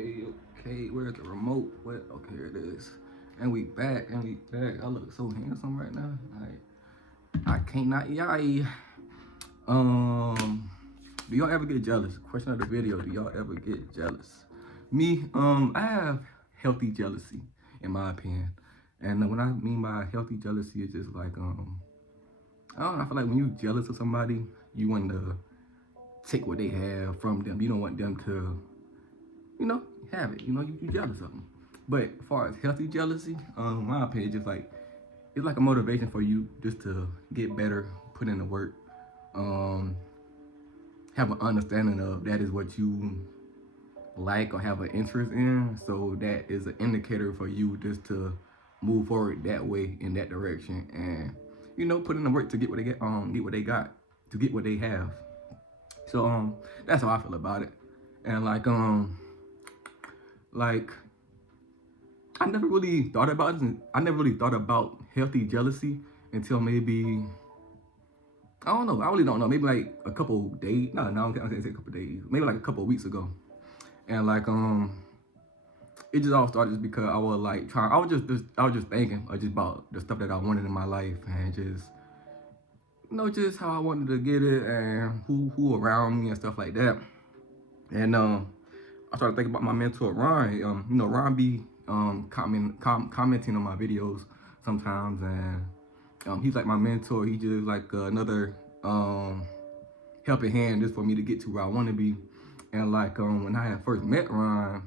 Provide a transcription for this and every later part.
Okay, where's the remote? What? Okay, here it is. And we back. I look so handsome right now. I can't not yai. Do y'all ever get jealous? Question of the video: do y'all ever get jealous? Me, I have healthy jealousy, in my opinion. And what I mean by healthy jealousy is just like, I don't know. I feel like when you're jealous of somebody, you want to take what they have from them. You don't want them to, have it. You jealous of them. But as far as healthy jealousy, my opinion, just like it's like a motivation for you just to get better, put in the work, have an understanding of that is what you like or have an interest in. So that is an indicator for you just to move forward that way in that direction, and put in the work to get what they get what they got, to get what they have. So that's how I feel about it. And like I never really thought about it. I never really thought about healthy jealousy until maybe, I don't know. I really don't know. Maybe like a couple days. No, I can't say a couple days. Maybe like a couple weeks ago. And it just all started just because I was like trying. I was just thinking just about the stuff that I wanted in my life, and just how I wanted to get it, and who around me and stuff like that. And I started thinking about my mentor Ron. Ron be commenting on my videos sometimes, and he's like my mentor. He just like another helping hand just for me to get to where I want to be. And when I had first met Ron,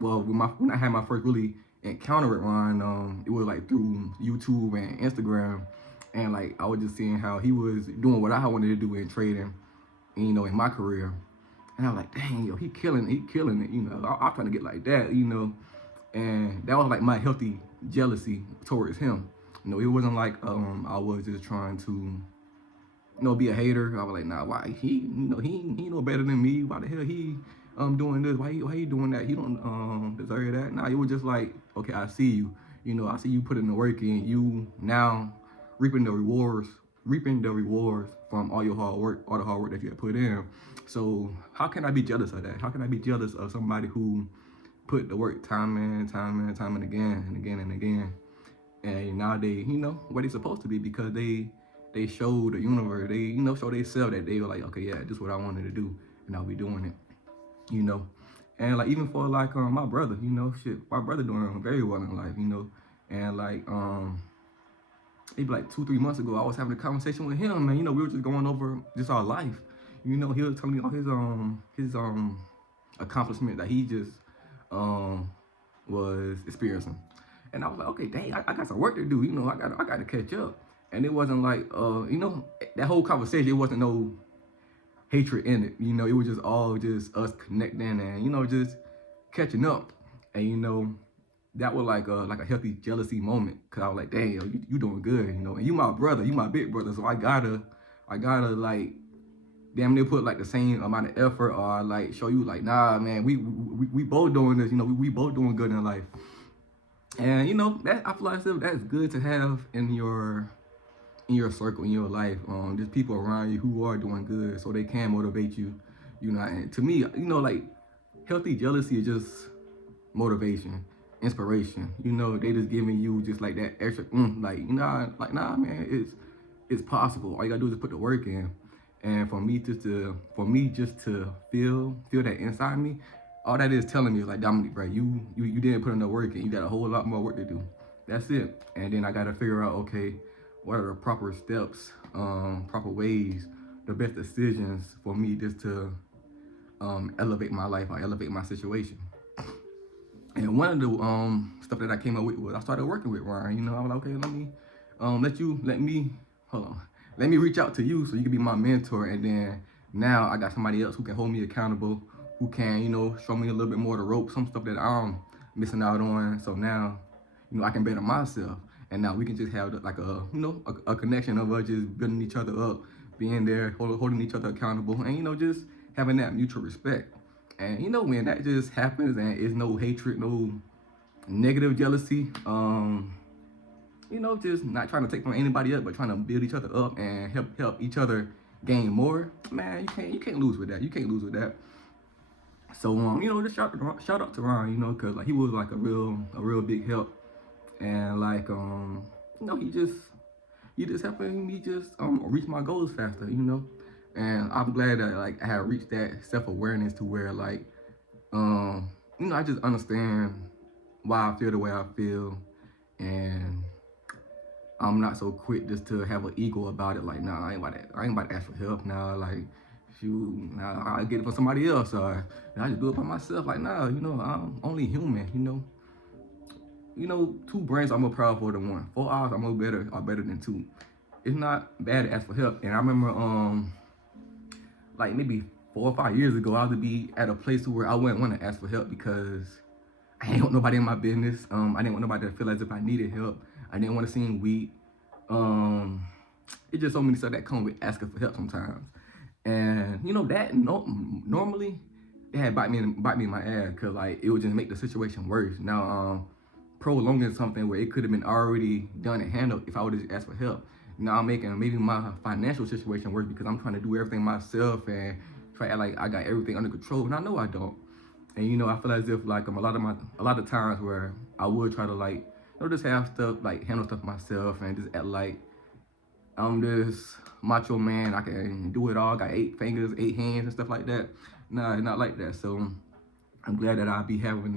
well, when I had my first really encounter with Ron, it was like through YouTube and Instagram, and like I was just seeing how he was doing what I wanted to do in trading, in my career. And I was like, dang, yo, he killing it. I'm trying to get like that, and that was like my healthy jealousy towards him. It wasn't like I was just trying to, be a hater. I was like, nah, why he know better than me? Why the hell he doing this? Why he doing that? He don't deserve that. Nah, it was just like, okay, I see you. I see you putting the work in. You now reaping the rewards from all your hard work, all the hard work that you have put in. So how can I be jealous of that? How can I be jealous of somebody who put the work time and again? And now they, where they supposed to be, because they show the universe, they, show they self that they were like, okay, yeah, this is what I wanted to do, and I'll be doing it, And like even for like my brother, my brother doing very well in life, and like maybe like 2-3 months ago, I was having a conversation with him, and we were just going over just our life. He was telling me all his accomplishment that he just was experiencing. And I was like, okay, dang, I got some work to do. I got to catch up. And it wasn't like, that whole conversation, it wasn't no hatred in it. It was just all just us connecting and, just catching up. And, that was like a healthy jealousy moment. Cause I was like, dang, yo, you doing good, and you my brother, you my big brother. So I gotta like, damn near put like the same amount of effort, or like show you like, nah, man, we both doing this, we both doing good in life. And that, I feel like that's good to have in your circle, in your life, just people around you who are doing good, so they can motivate you. And to me, like healthy jealousy is just motivation, inspiration. They just giving you just like that extra, like nah, man, it's possible. All you gotta do is put the work in. And for me just to feel that inside me, all that is telling me is like, Dominic, bro, you didn't put in the work, and you got a whole lot more work to do. That's it. And then I gotta figure out, okay, what are the proper steps, proper ways, the best decisions for me just to elevate my life or elevate my situation. And one of the stuff that I came up with was I started working with Ryan. I was like, okay, let me reach out to you so you can be my mentor. And then now I got somebody else who can hold me accountable, who can, show me a little bit more of the rope, some stuff that I'm missing out on. So now, I can better myself. And now we can just have like a connection of us just building each other up, being there, holding each other accountable, and, just having that mutual respect. And, when that just happens and it's no hatred, no negative jealousy, just not trying to take from anybody else, but trying to build each other up and help each other gain more, man, you can't lose with that. You can't lose with that. So just shout out to Ron, cause like he was like a real big help, and like he just helping me just reach my goals faster, and I'm glad that like I have reached that self awareness to where like I just understand why I feel the way I feel, and I'm not so quick just to have an ego about it. Like, nah, I ain't about to ask for help now. Like, shoot, nah, I get it from somebody else, or I just do it by myself. Like, nah, I'm only human. Two brains are more powerful than one. 4 eyes are better than two. It's not bad to ask for help. And I remember, like maybe 4 or 5 years ago, I would be at a place where I wouldn't want to ask for help because I didn't want nobody in my business. I didn't want nobody to feel as if I needed help. I didn't want to seem weak. It's just so many stuff that come with asking for help sometimes. And that normally it had bite me in my ass because like it would just make the situation worse. Now prolonging something where it could have been already done and handled if I would have just asked for help. Now I'm making maybe my financial situation worse because I'm trying to do everything myself and try to act like I got everything under control, and I know I don't. And I feel as if like a lot of times where I would try to like just have stuff like handle stuff myself and just act like I'm this macho man. I can do it all. Got 8 fingers, 8 hands, and stuff like that. Nah, not like that. So I'm glad that I'll be having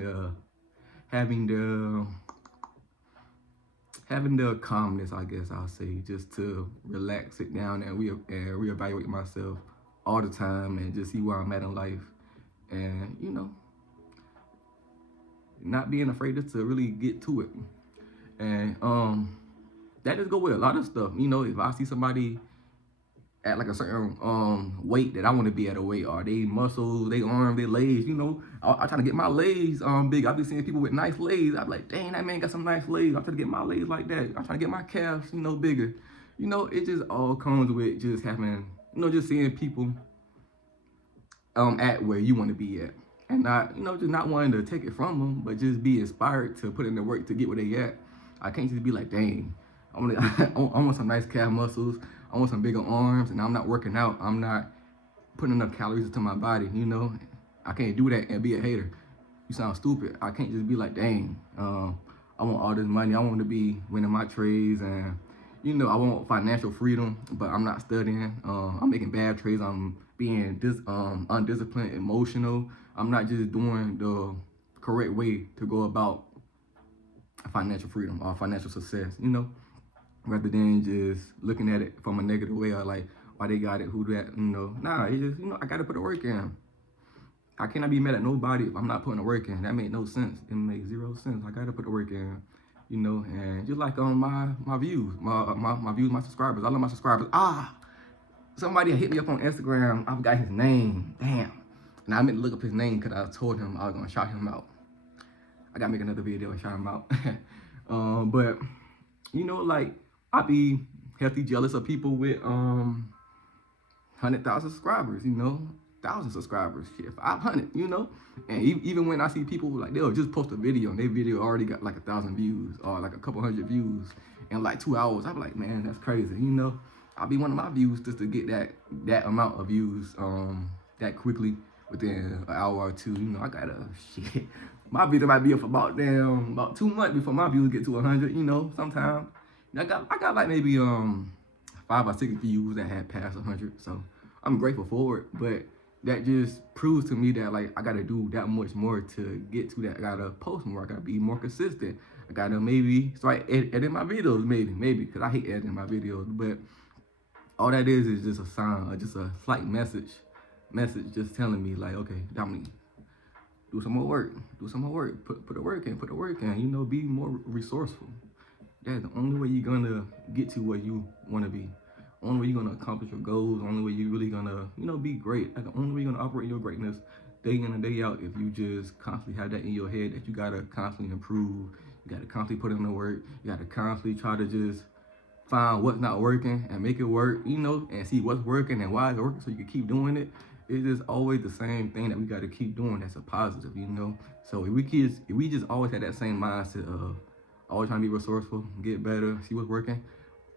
the calmness, I guess I'll say, just to relax, sit down, and reevaluate myself all the time, and just see where I'm at in life, and not being afraid just to really get to it. And that just go with a lot of stuff. If I see somebody at like a certain weight that I want to be at a weight, or they muscles, they arms, their legs, I try to get my legs big. I be seeing people with nice legs. I be like, dang, that man got some nice legs. I try to get my legs like that. I try to get my calves, bigger. It just all comes with just having, just seeing people at where you want to be at, and not, just not wanting to take it from them, but just be inspired to put in the work to get where they at. I can't just be like, dang, I want some nice calf muscles. I want some bigger arms, and I'm not working out. I'm not putting enough calories into my body. I can't do that and be a hater. You sound stupid. I can't just be like, dang, I want all this money. I want to be winning my trades, and I want financial freedom, but I'm not studying. I'm making bad trades. I'm being undisciplined, emotional. I'm not just doing the correct way to go about financial freedom or financial success, rather than just looking at it from a negative way, or like, why they got it, who that, Nah, it's just, I got to put the work in. I cannot be mad at nobody if I'm not putting the work in. That made no sense. It makes 0 sense. I got to put the work in, and just like on my views, my views, my subscribers. I love my subscribers. Somebody hit me up on Instagram. I forgot his name. Damn. And I meant to look up his name because I told him I was going to shout him out. I got to make another video and shout him out. But, like, I be healthy jealous of people with 100,000 subscribers, 1,000 subscribers, shit, 500, And even when I see people like, they'll just post a video and their video already got like 1,000 views or like a couple hundred views in like 2 hours, I'm like, man, that's crazy, I'll be one of my views just to get that amount of views that quickly within an hour or two. I gotta shit. My video might be up for about 2 months before my views get to 100. Sometimes I got like maybe 5 or 6 views that had passed 100. So I'm grateful for it, but that just proves to me that like I gotta do that much more to get to that. I gotta post more. I gotta be more consistent. I gotta maybe start editing my videos, maybe, because I hate editing my videos, but all that is just a sign, just a slight message just telling me like, okay, Dominique, do some more work, put the work in, be more resourceful. That's the only way you're gonna get to where you wanna be. Only way you're gonna accomplish your goals, only way you're really gonna, be great. That's the only way you're gonna operate your greatness day in and day out, if you just constantly have that in your head that you gotta constantly improve, you gotta constantly put in the work, you gotta constantly try to just find what's not working and make it work, and see what's working and why it's working so you can keep doing it. It's just always the same thing that we got to keep doing. That's a positive, So if we just always had that same mindset of always trying to be resourceful, get better, see what's working,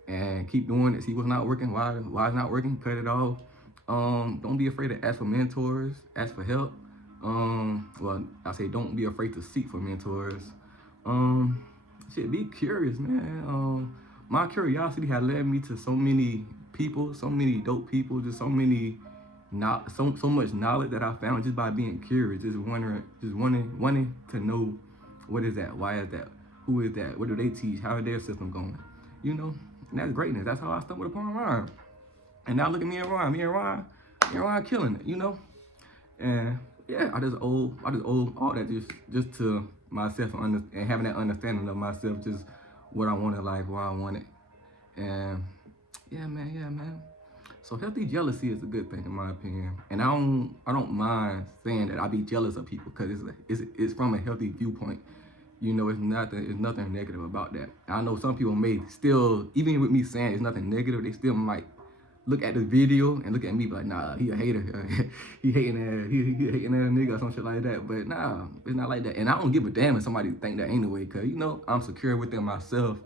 and keep doing it, see what's not working, why it's not working, cut it off. Don't be afraid to ask for mentors, ask for help. Well, I say don't be afraid to seek for mentors. Um, Shit, be curious, man. My curiosity has led me to so many people, so many dope people, just so many, not so much knowledge that I found just by being curious, just wondering, just wanting to know what is that, why is that, who is that, what do they teach, how is their system going, you know? And that's greatness. That's how I stumbled upon Ryan. And now look at me and Ryan. Me and Ryan killing it, you know? And yeah, I just owe all that just to myself and having that understanding of myself, just what I want in life, why I want it. And yeah, man. So healthy jealousy is a good thing in my opinion. And I don't mind saying that I be jealous of people because it's from a healthy viewpoint. You know, it's nothing negative about that. I know some people may still, even with me saying it's nothing negative, they still might look at the video and look at me like, nah, he a hater. He hating that nigga or some shit like that. But nah, it's not like that. And I don't give a damn if somebody think that anyway, cause you know, I'm secure within myself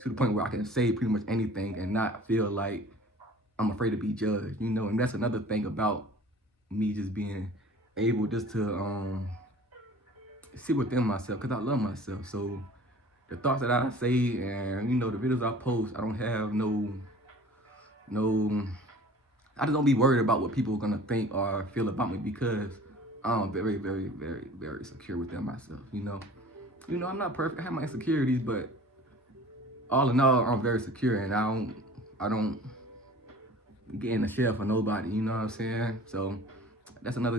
to the point where I can say pretty much anything and not feel like I'm afraid to be judged, you know. And that's another thing about me, just being able just to sit within myself, cause I love myself. So the thoughts that I say and you know the videos I post, I don't have no, I just don't be worried about what people are gonna think or feel about me because I'm very, very, very, very secure within myself. You know, I'm not perfect. I have my insecurities, but all in all, I'm very secure, and I don't get in the shell for nobody. You know what I'm saying? So that's another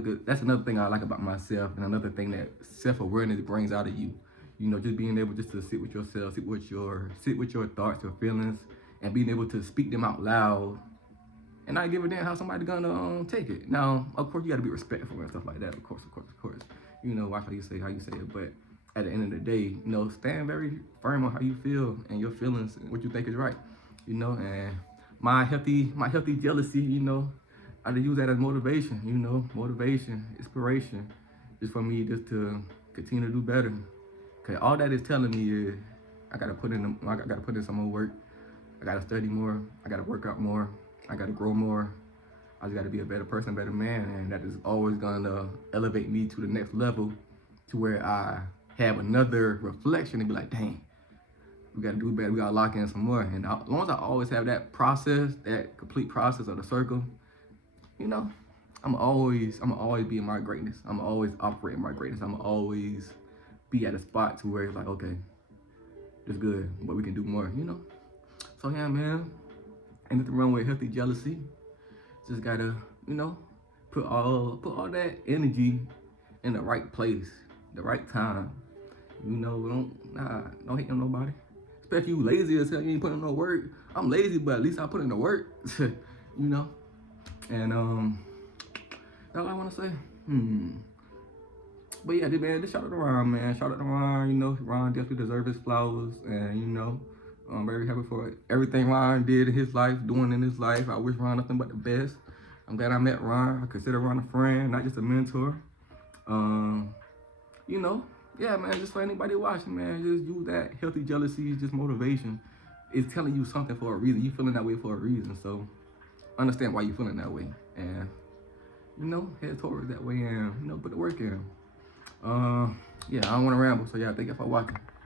thing I like about myself, and another thing that self-awareness brings out of you. You know, just being able just to sit with yourself, sit with your thoughts, your feelings, and being able to speak them out loud, and not give a damn how somebody gonna take it. Now, of course, you gotta be respectful and stuff like that. Of course. You know, watch how you say it. But at the end of the day, you know, stand very firm on how you feel and your feelings and what you think is right. You know, and my healthy jealousy, you know, I just use that as motivation. You know, inspiration, just for me just to continue to do better. Cause all that is telling me is I gotta put in some more work. I gotta study more. I gotta work out more. I gotta grow more. I just gotta be a better person, better man, and that is always gonna elevate me to the next level, to where I have another reflection and be like, dang, we gotta do better. We gotta lock in some more. And as long as I always have that process, that complete process of the circle, you know, I'm always be in my greatness. I'm always operate in my greatness. I'm always be at a spot to where it's like, okay, it's good, but we can do more. You know. So yeah, man. Ain't nothing wrong with healthy jealousy. Just gotta, you know, put all that energy in the right place, the right time. You know, don't hate on nobody. Especially you lazy as hell, you ain't putting no work. I'm lazy, but at least I put in the work. You know? And that's all I wanna say. But yeah, man, just shout out to Ron, man. Shout out to Ron, you know, Ron definitely deserves his flowers, and you know, I'm very happy for everything Ron did in his life, doing in his life. I wish Ron nothing but the best. I'm glad I met Ron. I consider Ron a friend, not just a mentor. You know, yeah, man, just for anybody watching, man, just use that healthy jealousy, just motivation. It's telling you something for a reason. You feeling that way for a reason, so understand why you feeling that way, and you know, head towards that way, and you know, put the work in. Yeah, I don't want to ramble, so yeah, thank you for watching.